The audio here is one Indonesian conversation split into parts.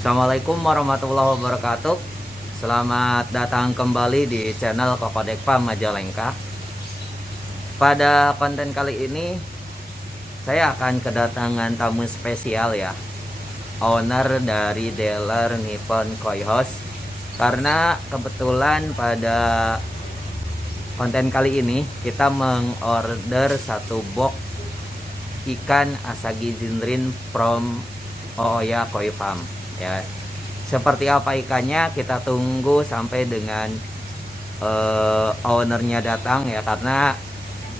Assalamualaikum warahmatullahi wabarakatuh. Selamat datang kembali di channel Kokodekpa Majalengka. Pada konten kali ini saya akan kedatangan tamu spesial ya, owner dari dealer Nippon Koi House. Karena kebetulan pada konten kali ini kita mengorder satu box ikan Asagi Zinrin from Ooya Koi Farm ya. Seperti apa ikannya kita tunggu sampai dengan ownernya datang ya, karena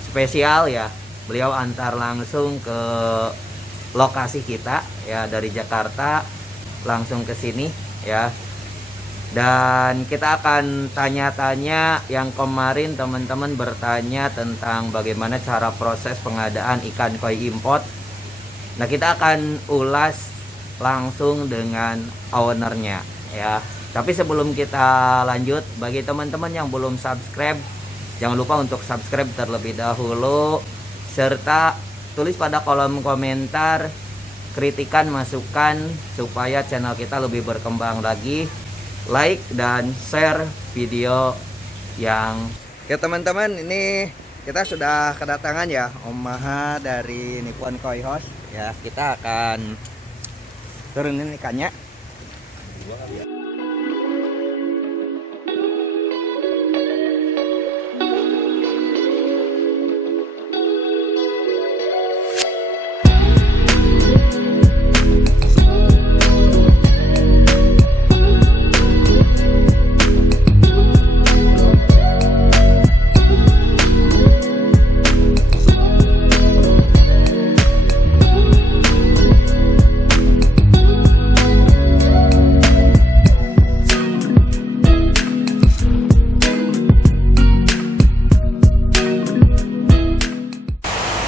spesial ya, beliau antar langsung ke lokasi kita ya, dari Jakarta langsung ke sini ya. Dan kita akan tanya-tanya yang kemarin teman-teman bertanya tentang bagaimana cara proses pengadaan ikan koi import. Nah, kita akan ulas langsung dengan ownernya ya. Tapi sebelum kita lanjut, bagi teman-teman yang belum subscribe, jangan lupa untuk subscribe terlebih dahulu, serta tulis pada kolom komentar kritikan masukan supaya channel kita lebih berkembang lagi. Like dan share video yang ya teman-teman. Ini kita sudah kedatangan ya Om Maha dari Nippon Koi House ya. Kita akan turunin ikannya.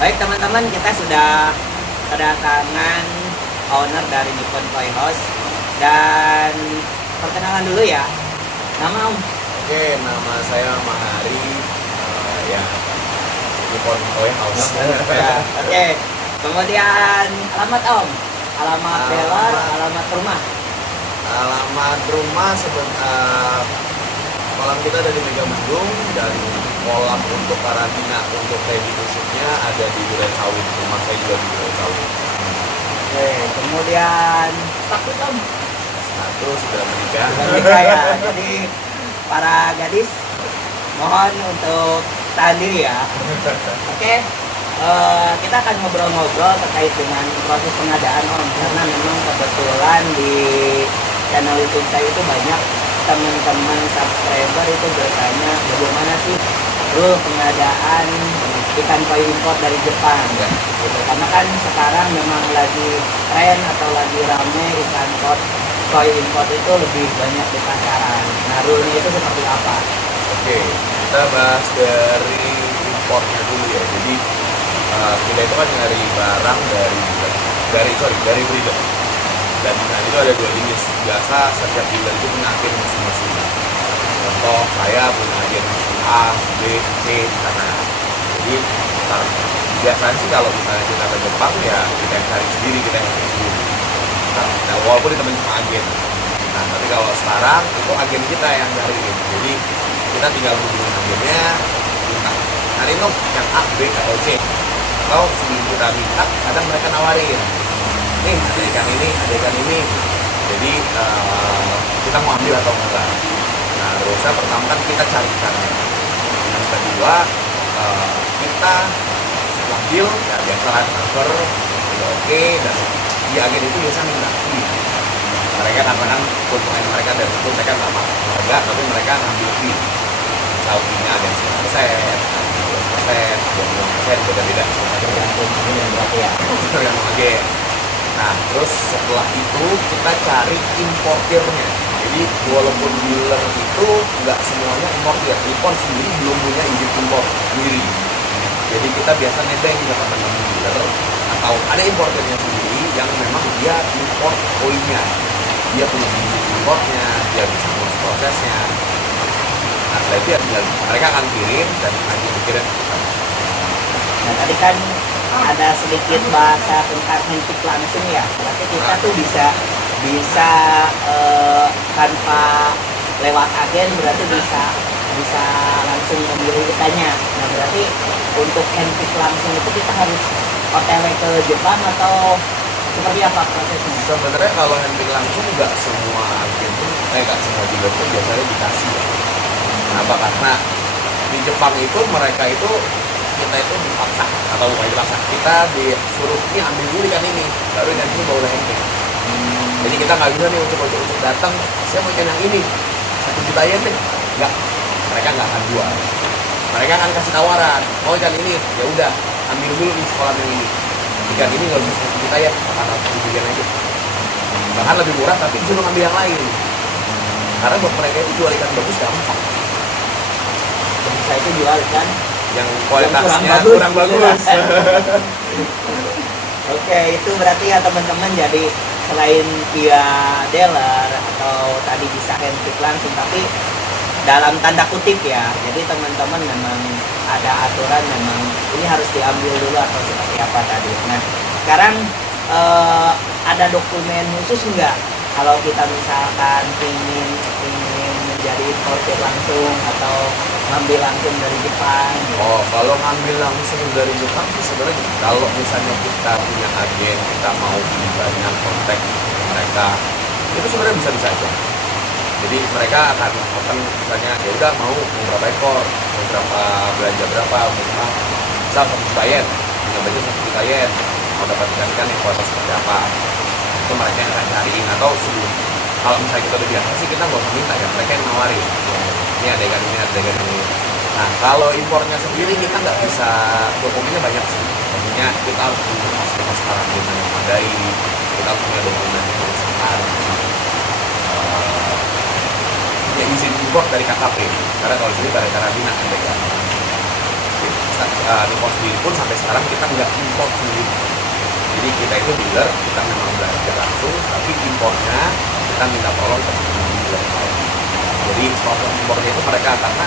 Baik teman-teman, kita sudah kedatangan owner dari Nippon Koi House. Dan perkenalan dulu ya, nama Om. Oke, nama saya Mahari, ya Nippon Koi House. Ya, oke. Kemudian alamat Om, alamat dealer, alamat rumah. Alamat rumah kolam kita ada di Megamendung, dan kolam untuk karantina untuk baby khususnya ada di Duren Sawit. Rumah saya juga di Duren Sawit. Oke, kemudian status Om. Status sudah menikah. Sudah menikah ya. Jadi para gadis mohon untuk tahan diri ya. Oke, kita akan ngobrol-ngobrol terkait dengan proses pengadaan Om, karena memang kebetulan di channel YouTube saya itu banyak teman-teman subscriber itu bertanya bagaimana sih pengadaan ikan koi import dari Jepang ya, gitu. Karena kan sekarang memang lagi tren atau lagi rame ikan koi import itu lebih banyak di pasaran. Nah, rule-nya itu seperti apa? Oke, kita bahas dari importnya dulu ya. Jadi kita itu kan nyari barang dari breeder. Dan itu ada dua jenis. Biasa setiap dealer itu punya agen masing-masing. Contoh, saya punya agen A, B, C di sana. Jadi biasanya sih kalau misalnya kita ke Jepang ya kita yang cari sendiri, kita yang cari sendiri. Nah, walaupun kita cuma agen. Nah, tapi kalau sekarang itu agen kita yang cariin. Jadi kita tinggal hubungin agennya, minta cari dong yang A, B, atau C. Atau sebelum kita minta, kadang mereka nawarin, nih ada ikan ini, ada ikan ini. Jadi kita mau ambil atau enggak. Nah, terusnya pertama kan kita cari ikannya. Yang kedua, kita setelah deal ya biasa transfer udah oke, dan di agen itu biasa minta fee. Mereka kadang-kadang keuntungan mereka dari itu mereka nggak makan harga, tapi mereka ngambil fee. Misal fee-nya ada 10%, 15%, 20%, beda-beda. Tergantung yang berapa ya. Tergantung agen. Nah, terus setelah itu kita cari importirnya. Jadi walaupun dealer itu nggak semuanya importir, Nippon sendiri belum punya izin impor sendiri. Jadi kita biasa nebeng ke teman-teman dealer, atau ada importirnya sendiri yang memang dia import koinnya. Dia punya izin importnya, dia bisa ngurus prosesnya. Nah, setelah itu ya mereka akan kirim dan akan dikirim. Nah, tadi kan ada sedikit bahasa tentang hentik langsung ya. Berarti kita tuh bisa bisa tanpa lewat agen, berarti bisa langsung memilih ikannya. Nah berarti untuk handpick langsung itu kita harus OTW ke Jepang atau seperti apa prosesnya? Sebenarnya kalau handpick langsung nggak semua agen tuh, nggak semua dealer tuh biasanya dikasih ya. Kenapa? Karena di Jepang itu mereka itu kita itu dipaksa atau bukan dipaksa, kita disuruh ini ambil dulu ikan ini, baru ikan ini bawa handpick. Jadi kita nggak bisa nih untuk datang, saya mau ikan yang ini 1 juta yen deh, nggak, mereka nggak akan jual. Mereka akan kasih tawaran, oh ikan ini, ya udah ambil dulu di sekolah yang ini. Ikan ini nggak usah 1 juta yen, 800 yen aja. Bahkan lebih murah tapi disuruh ambil yang lain. Karena buat mereka itu jual ikan bagus gampang. Saya itu jual ikan Yang kualitasnya kurang kurang bagus. Oke, itu berarti ya teman-teman, jadi selain via dealer atau tadi bisa handpick langsung, tapi dalam tanda kutip ya, jadi teman-teman memang ada aturan, memang ini harus diambil dulu atau seperti apa tadi. Nah sekarang ada dokumen khusus nggak kalau kita misalkan ingin menjadi importer langsung atau ngambil langsung dari Jepang gitu? Oh, kalau ngambil langsung dari Jepang sih sebenarnya gini, kalau misalnya kita punya agen, kita mau banyak kontak mereka, itu sebenarnya bisa-bisa aja. Jadi mereka akan open misalnya, ya udah mau berapa ekor, mau berapa, belanja berapa, mau misal 1 juta yen, punya budget 1 juta yen, mau dapat ikan yang kualitas seperti apa, itu mereka yang akan cariin. Atau sebelum, kalau misalnya kita udah biasa sih kita nggak usah minta ya, mereka yang nawarin. Ini ada ikan ini, ada ikan ini. Nah kalau impornya sendiri kita nggak bisa, dokumennya banyak sih. Tentunya kita harus punya fasilitas karantina yang memadai, kita harus punya dokumen yang sekarang, punya izin impor dari KKP. Karena kalau sini dari karantina ada kan. Impor sendiri pun sampai sekarang kita nggak impor sendiri. Jadi kita itu dealer, kita memang belanja langsung, tapi impornya kita minta tolong ke dealer. Jadi proses impornya itu mereka, karena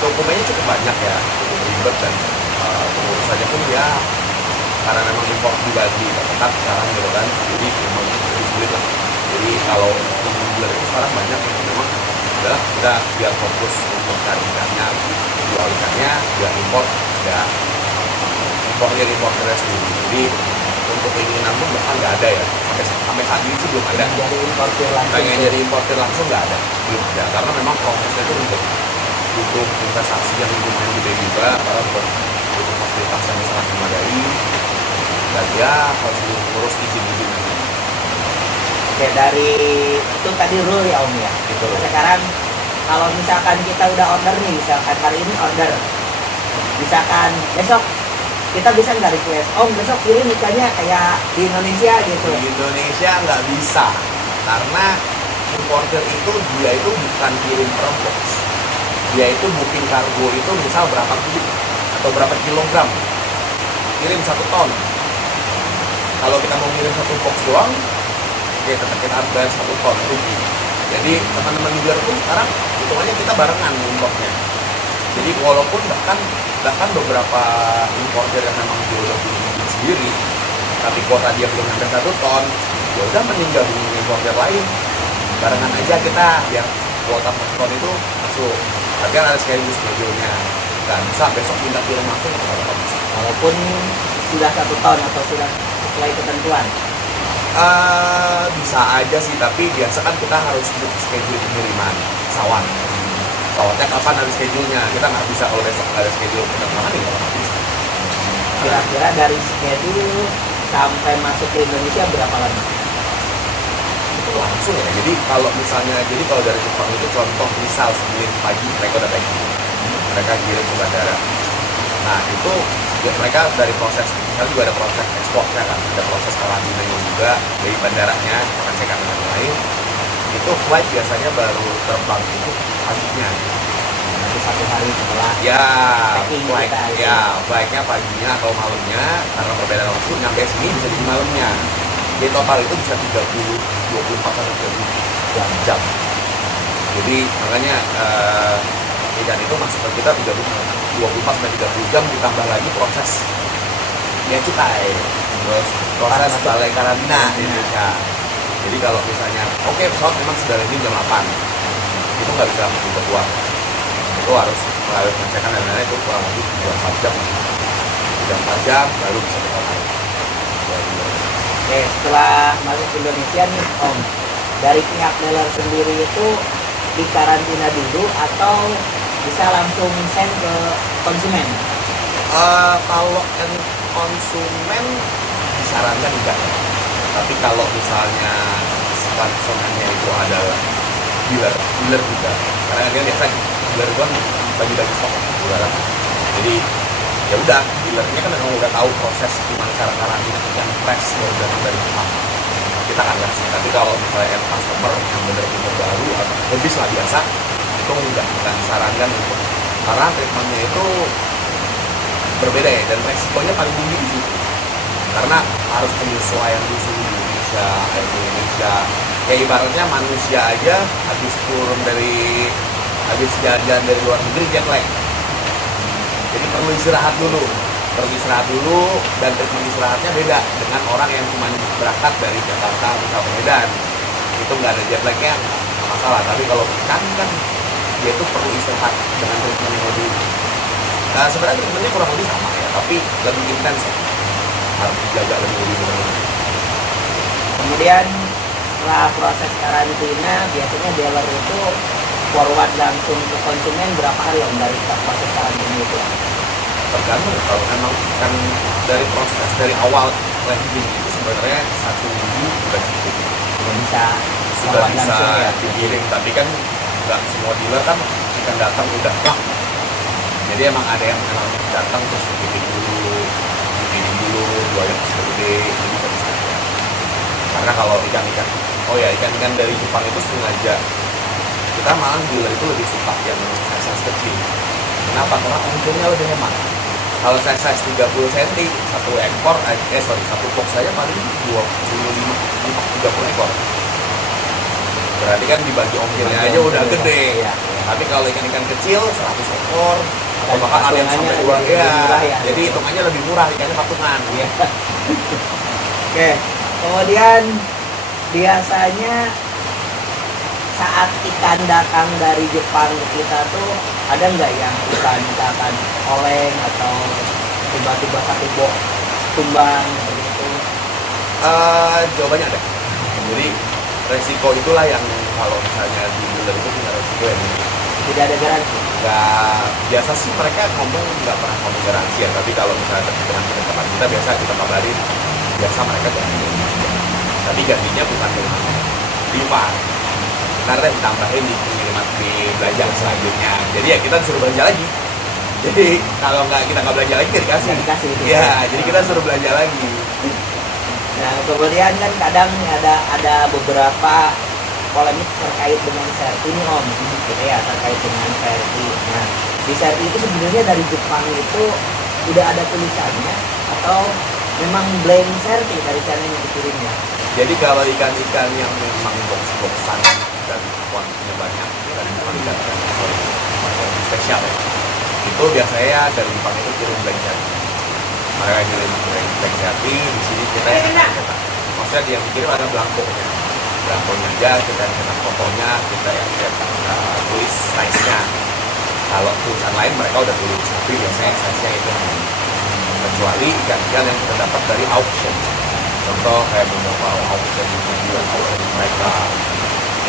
dokumennya cukup banyak ya, cukup ribet, dan pengurusannya pun ya karena memang impor juga ketat sekarang gitu kan, jadi memang lebih sulit lah. Jadi kalau dealer itu sekarang banyak yang memang udah biar fokus untuk cari ikannya, jual ikannya, biar impor ya impornya importernya sendiri. Jadi untuk keinginan pun bahkan nggak ada ya, sampai saat ini sih belum ada. Jadi importer langsung. Pengen jadi importer langsung nggak ada, belum ada, karena memang prosesnya itu butuh investasi yang lumayan gede juga, karena butuh fasilitas yang sangat memadai, dan ya harus diurus izin-izin. Oke, dari itu tadi rule ya Om ya. Gitu. Sekarang kalau misalkan kita udah order nih, misalkan hari ini order, misalkan besok kita bisa nggak request, Om besok kirim ikannya kayak di Indonesia gitu? Di Indonesia nggak bisa, karena importer itu dia itu bukan kirim per box, dia itu booking kargo itu misal berapa kubik atau berapa kilogram, kirim 1 ton. Kalau kita mau kirim 1 box doang, oke, tetap kita harus bayar 1 ton rugi. Jadi teman-teman dealer pun sekarang hitungannya kita barengan importnya. Jadi walaupun bahkan beberapa importer yang memang dia udah punya izin sendiri, tapi kuota dia belum sampai 1 ton, ya udah mending gabungin importer lain, barengan aja kita biar kuota 1 ton itu masuk. Tapi kan ada schedule-nya, dan bisa besok minta kirim langsung atau bisa. Walaupun sudah 1 ton atau sudah sesuai ketentuan. Bisa aja sih, tapi biasa kan kita harus book schedule pengiriman pesawat. Pesawatnya kapan ada schedule-nya, kita nggak bisa kalau besok nggak ada schedule penerbangan ya nggak bisa. Kira-kira dari schedule sampai masuk ke Indonesia berapa lama? Itu langsung ya, jadi kalau misalnya, kalau dari Jepang itu contoh misal sebelum pagi mereka udah packing, mereka kirim ke bandara. Nah itu ya, mereka dari proses, misalnya juga ada proses ekspornya kan, ada proses karantinanya juga dari bandaranya, pengecekan dan lain-lain. Itu flight biasanya baru terbang itu paginya. Nanti 1 hari setelah Ya, packing flight, kita, gitu. ya, flightnya paginya atau malamnya, karena perbedaan waktu nyampe sini bisa di malamnya. Jadi total itu bisa 24 sampai 30 jam. Jadi makanya ikan itu masuk ke kita 24 sampai 30 jam, ditambah lagi proses ya cukai, terus proses balik karantina di Indonesia. Jadi kalau misalnya oke pesawat memang sudah landing jam 8, itu nggak bisa langsung keluar, itu harus melalui pengecekan dan lain-lain, itu kurang lebih 4 jam baru bisa kita naik. Oke, setelah masuk Indonesia nih Om, dari pihak dealer sendiri itu dikarantina dulu atau bisa langsung send ke konsumen? Kalau end konsumen disarankan enggak, tapi kalau misalnya konsumennya itu adalah dealer juga, karena dia biasa dealer itu kan bagi-bagi stok bulan. Jadi ya udah, dealernya kan memang udah tahu proses gimana cara karantina yang fresh baru datang dari Jepang, kita kan ngasih. Tapi kalau misalnya end customer yang benar-benar baru atau habis lah biasa, itu enggak disarankan untuk, karena treatmentnya itu berbeda ya, dan resikonya paling tinggi di situ karena harus penyesuaian di suhu Indonesia, kayak ibaratnya manusia aja habis jalan-jalan dari luar negeri jet lag, jadi perlu istirahat dulu, dan treatment istirahatnya beda dengan orang yang cuma berangkat dari Jakarta ke Medan, itu nggak ada jet lagnya nggak masalah. Tapi kalau ikan kan dia itu perlu istirahat dengan treatment yang lebih, nah sebenarnya treatmentnya kurang lebih sama ya, tapi lebih intens ya, harus dijaga lebih benar. Kemudian setelah proses karantina, biasanya dealer itu forward langsung ke konsumen berapa hari Om dari proses karantina itu? Tergantung, kalau memang kan dari proses dari awal landing itu sebenarnya 1 minggu sudah cukup, sudah bisa ya? digiring. Tapi kan nggak semua dealer kan ikan datang udah wah, jadi emang ada yang memang datang terus digiring dulu 2 yang gede, jadi baru saja. Karena kalau ikan dari Jepang itu sengaja, kita malah dealer itu lebih suka yang size kecil. Kenapa? Karena ongkirnya lebih hemat. Kalau size 30 cm, satu box saja paling 30 ekor. Berarti kan dibagi ongkirnya aja udah gede. Ya. Tapi kalau ikan-ikan kecil 100 ekor, atau bahkan ada yang sampai 2 ya. Jadi hitungannya lebih murah, ikannya patungan. Ya. Oke, kemudian biasanya saat ikan datang dari Jepang ke kita tuh ada nggak yang ikan misalkan oleng atau tiba-tiba satu box tumbang begitu? Jawabannya ada. Jadi resiko itulah yang kalau misalnya di dealer itu punya resiko yang Tidak ada garansi. nggak, biasa sih mereka nggak pernah ngomong garansi ya, tapi kalau misalnya dengan penetapan kita biasa kita kabarin, biasa mereka ganti, tapi gantinya bukan dengan lipat, karena ditambahin di pengiriman di belanja selanjutnya. Jadi ya kita disuruh belanja lagi. Jadi kalau kita nggak belanja lagi nggak dikasih. Ya, jadi kita suruh belanja lagi. Nah, kemudian kan kadang ada beberapa polemik terkait dengan serti ini Om, gitu ya, terkait dengan serti. Nah, di serti itu sebenarnya dari Jepang itu udah ada tulisannya atau memang blank serti dari sana yang dikirimnya? Jadi kalau ikan-ikan yang memang box-boxan dan kuantitasnya banyak, dan ikan spesial ya, itu biasanya dari Jepang itu kirim blank serti. Mereka kirim blank serti, di sini kita yang cetak. Maksudnya dia yang kirim ada belangkonya aja, kita yang cetak fotonya, kita yang cetak tulis size-nya. Kalau tulisan lain mereka udah tulis, tapi biasanya size-nya itu kecuali ikan-ikan yang kita dapat dari auction. Contoh kayak beberapa auction mereka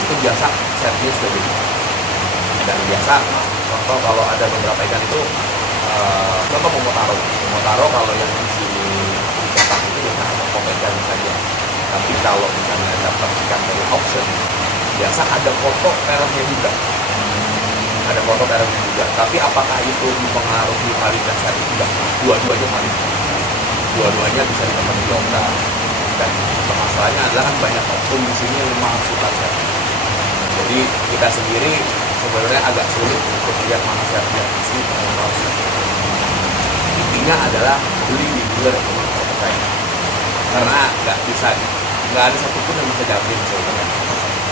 itu biasa sertinya sudah beda. Dan biasa contoh kalau ada beberapa ikan itu contoh Momotaro kalau yang di sini dicetak itu biasa ada foto ikan saja. Tapi kalau misalnya dapat ikan dari auction, biasa ada foto parentnya juga. Tapi apakah itu mempengaruhi validitas serti? Tidak. Dua-duanya valid. Dua-duanya bisa didapat di lokal. Dan masalahnya adalah kan banyak oknum di sini yang memang suka serti. Jadi kita sendiri sebenarnya agak sulit untuk melihat mana serti yang asli dan mana palsu. Intinya adalah beli di dealer yang memang terpercaya. Karena nggak ada satupun yang bisa jamin sebenarnya.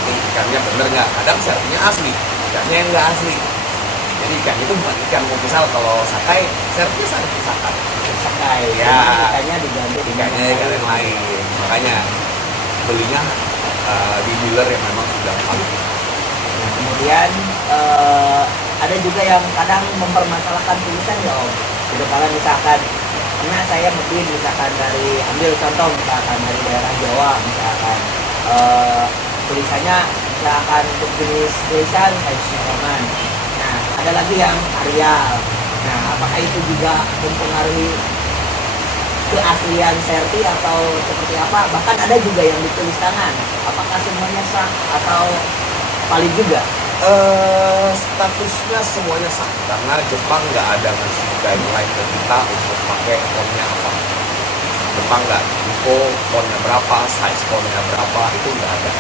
Ini ikannya bener nggak? Kadang sertinya asli, ikannya yang nggak asli. Jadi ikan itu bukan ikan, misal kalau sakai, sertinya sakai. Ya. Ikannya diganti Ikannya ikan yang lain. Makanya belinya di dealer yang memang sudah valid. Nah, kemudian ada juga yang kadang mempermasalahkan tulisan ya Om. Gitu kalau misalkan karena saya ngebeli misalkan dari ambil contoh misalkan dari daerah Jawa misalkan tulisannya misalkan untuk jenis tulisan Times New Roman. Nah, ada lagi yang Arial. Nah, apakah itu juga mempengaruhi keaslian serti atau seperti apa? Bahkan ada juga yang ditulis tangan. Apakah semuanya sah atau valid juga? Statusnya semuanya sah karena Jepang nggak ada ngasih guideline ke kita untuk pakai fontnya apa. Jepang nggak info fontnya berapa, size fontnya berapa, itu nggak ada.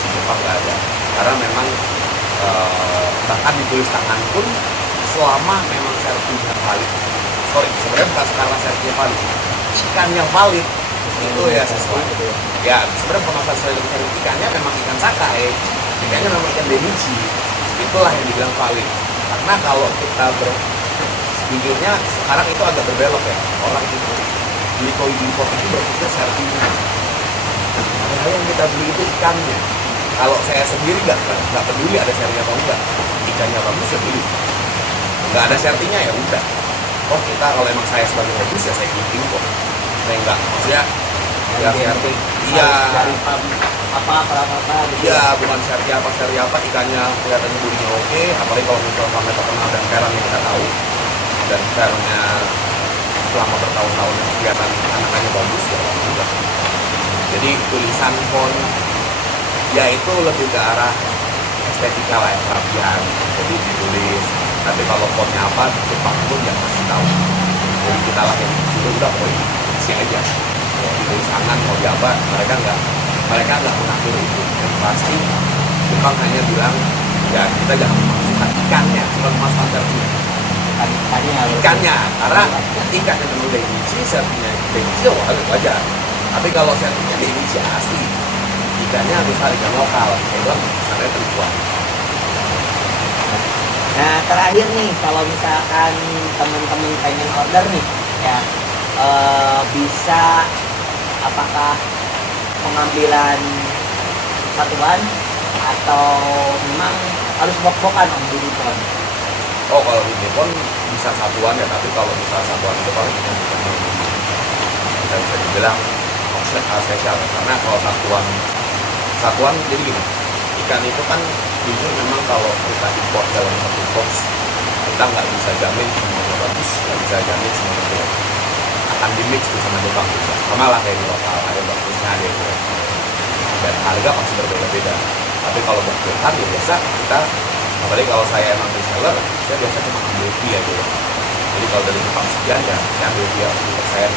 Di Jepang nggak ada karena memang bahkan ditulis tangan pun selama memang sertinya valid. Sorry, sebenarnya bukan karena sertinya valid, ikannya valid itu ya sesuai. Ya sebenarnya permasalahan ikannya memang ikan sakai, ikannya memang ikan benichi, itulah yang dibilang valid. Karena kalau kita jujurnya sekarang itu agak berbelok ya, orang itu beli koi impor itu berpikir sertinya, padahal yang kita beli itu ikannya. Kalau saya sendiri nggak peduli ada sertinya atau enggak, ikannya bagus ya beli, nggak ada sertinya ya udah. Oh kita kalau emang saya sebagai rebus ya saya ikutin kok, saya nggak maksudnya ya serti iya Dari apa gitu. iya bukan serti apa ikannya kelihatannya bulunya oke, apalagi kalau misalnya sampai terkenal dan peran yang kita tahu dan perannya selama bertahun-tahun yang kelihatan anakannya bagus ya udah. Jadi tulisan font ya itu lebih ke arah estetika lah ya, kerapian, jadi ditulis. Tapi kalau fontnya apa, Jepang pun yang masih tahu. Jadi kita lah yang sudah poin isi aja. Mau ditulis tangan mau di apa, mereka nggak mengatur itu. Yang pasti Jepang hanya bilang ya kita jangan memasukkan ikannya, cuma memasukkan sertinya. Ikannya, karena ikannya memang Denichi, sertinya Denichi ya wajar. Tapi kalau sertinya Denichi asli, ikannya harus ikan lokal, itu sebenarnya penipuan. Nah, terakhir nih, kalau misalkan teman-teman pengen order nih, ya bisa apakah pengambilan satuan atau memang harus bok-bokan Om di Nippon? Oh kalau di Nippon bisa satuan ya, tapi kalau misalnya satuan itu paling kita bisa dibilang option spesial, karena kalau satuan jadi gini, ikan itu kan jujur memang kalau kita import dalam satu box kita nggak bisa jamin semuanya bagus, nggak bisa jamin semuanya jelek, akan di mix sama Jepang juga, sama lah kayak di lokal, ada bagusnya ada yang jelek dan harga pasti berbeda-beda. Tapi kalau box ya biasa kita, apalagi kalau saya emang reseller, saya biasa cuma ambil fee aja ya. Jadi kalau dari Jepang sekian ya saya ambil fee 10%,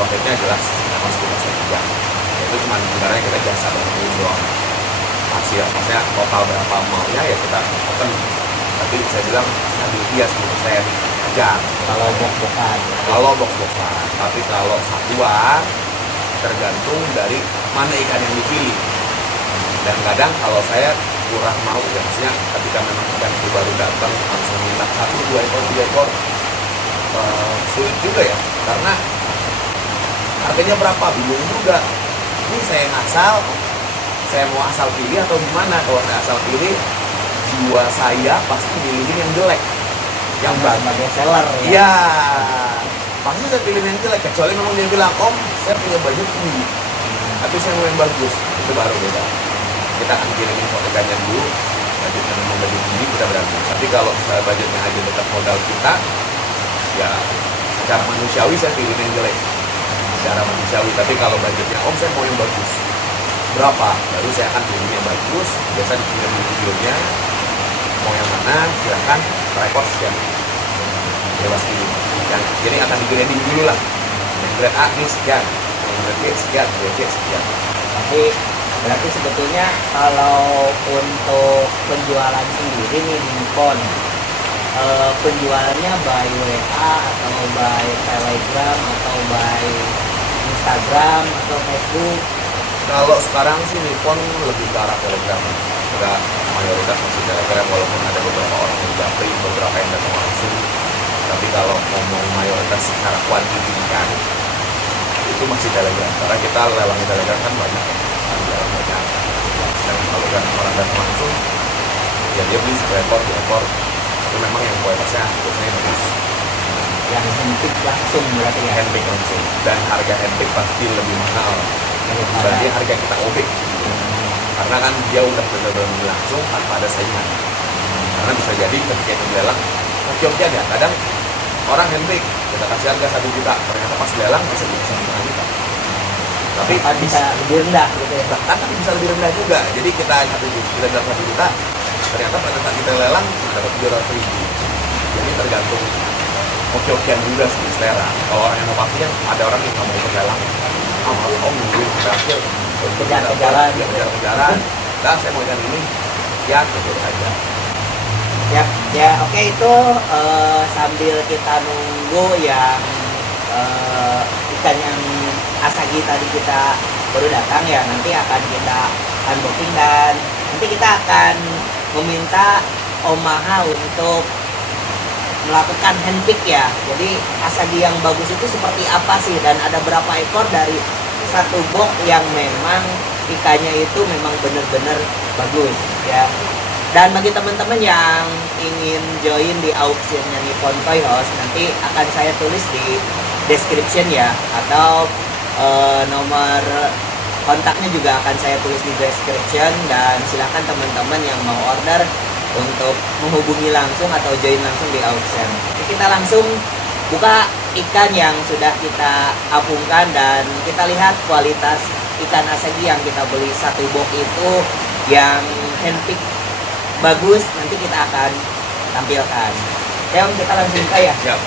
profitnya jelas memang 10% juga. Ya, itu cuma sebenarnya kita jasa bantuin doang. Hasil maksudnya total berapa maunya ya kita open. Tapi saya bilang saya ambil fee 10% aja. Kalau box-boxan. Kalau box-boxan, tapi kalau satuan tergantung dari mana ikan yang dipilih. Dan kadang kalau saya kurang mau ya, maksudnya ketika memang ikan itu baru datang langsung minta 1, 2 ekor, 3 ekor, sulit juga ya, karena harganya berapa bingung juga. Ini saya ngasal, saya mau asal pilih atau gimana? Kalau saya asal pilih, jiwa saya pasti milihin yang jelek, yang bagus. Sebagai seller ya. Iya, pasti saya pilih yang jelek, kecuali memang dia bilang, Om, saya punya budget tinggi, tapi saya mau yang bagus, itu baru beda. Kita akan kirimin foto ikannya dulu, budgetnya memang budget tinggi, kita berani. Tapi kalau misalnya budgetnya aja dekat modal kita, ya secara manusiawi saya pilih yang jelek, secara manusiawi. Tapi kalau budgetnya, Om, saya mau yang bagus, berapa? Baru saya akan pilih yang bagus, biasa dikirim videonya, mau yang mana, silahkan, rekor sekian. Bebas pilih. Jadi akan di-grading dulu lah. Yang grade A ini sekian, yang grade B sekian, grade C sekian. Tapi berarti sebetulnya kalau untuk penjualan sendiri nih di Nippon, penjualannya by WA atau by Telegram atau by Instagram atau Facebook? Kalau sekarang sih Nippon lebih ke arah Telegram. Udah mayoritas masih Telegram, walaupun ada beberapa orang yang japri, beberapa yang datang langsung. Tapi kalau ngomong mayoritas secara kuantiti kan, itu masih Telegram. Karena kita lelangnya Telegram kan banyak ya, banyak. dan kalau orang datang langsung ya dia beli 1 ekor 2 ekor, tapi memang yang kualitasnya biasanya bagus, Yang handpick langsung berarti ya. handpick langsung, dan harga handpick pasti lebih mahal dibanding harga kita obek, karena kan dia udah benar-benar beli langsung tanpa ada saingan. Karena bisa jadi ketika itu lelang oke aja, kadang orang handpick kita kasih harga 1 juta, ternyata pas lelang bisa jadi 1,5 juta, tapi Kan bisa lebih rendah gitu ya. bahkan tapi bisa lebih rendah juga. Jadi kita bilang 1 juta, ternyata pada saat kita lelang dapat 700.000. Jadi tergantung oke-okean juga sih selera. Kalau orang yang mau pasti kan ada orang yang nggak mau ikut lelang, nungguin terakhir kejar-kejaran. Nah, saya mau ikan ini, ya gitu aja. Ya oke, itu sambil kita nunggu yang ikan yang asagi tadi kita baru datang ya, nanti akan kita unboxing dan nanti kita akan meminta Om Maha untuk melakukan handpick ya. Jadi asagi yang bagus itu seperti apa sih, dan ada berapa ekor dari satu box yang memang ikannya itu memang benar-benar bagus ya. Dan bagi teman-teman yang ingin join di auctionnya Nippon Toy House, nanti akan saya tulis di description ya, atau nomor kontaknya juga akan saya tulis di description, dan silakan teman-teman yang mau order untuk menghubungi langsung atau join langsung di auction. Jadi kita langsung buka ikan yang sudah kita apungkan, dan kita lihat kualitas ikan asagi yang kita beli 1 box itu yang handpick bagus, nanti kita akan tampilkan. Ya Om, kita langsung buka ya. Siap.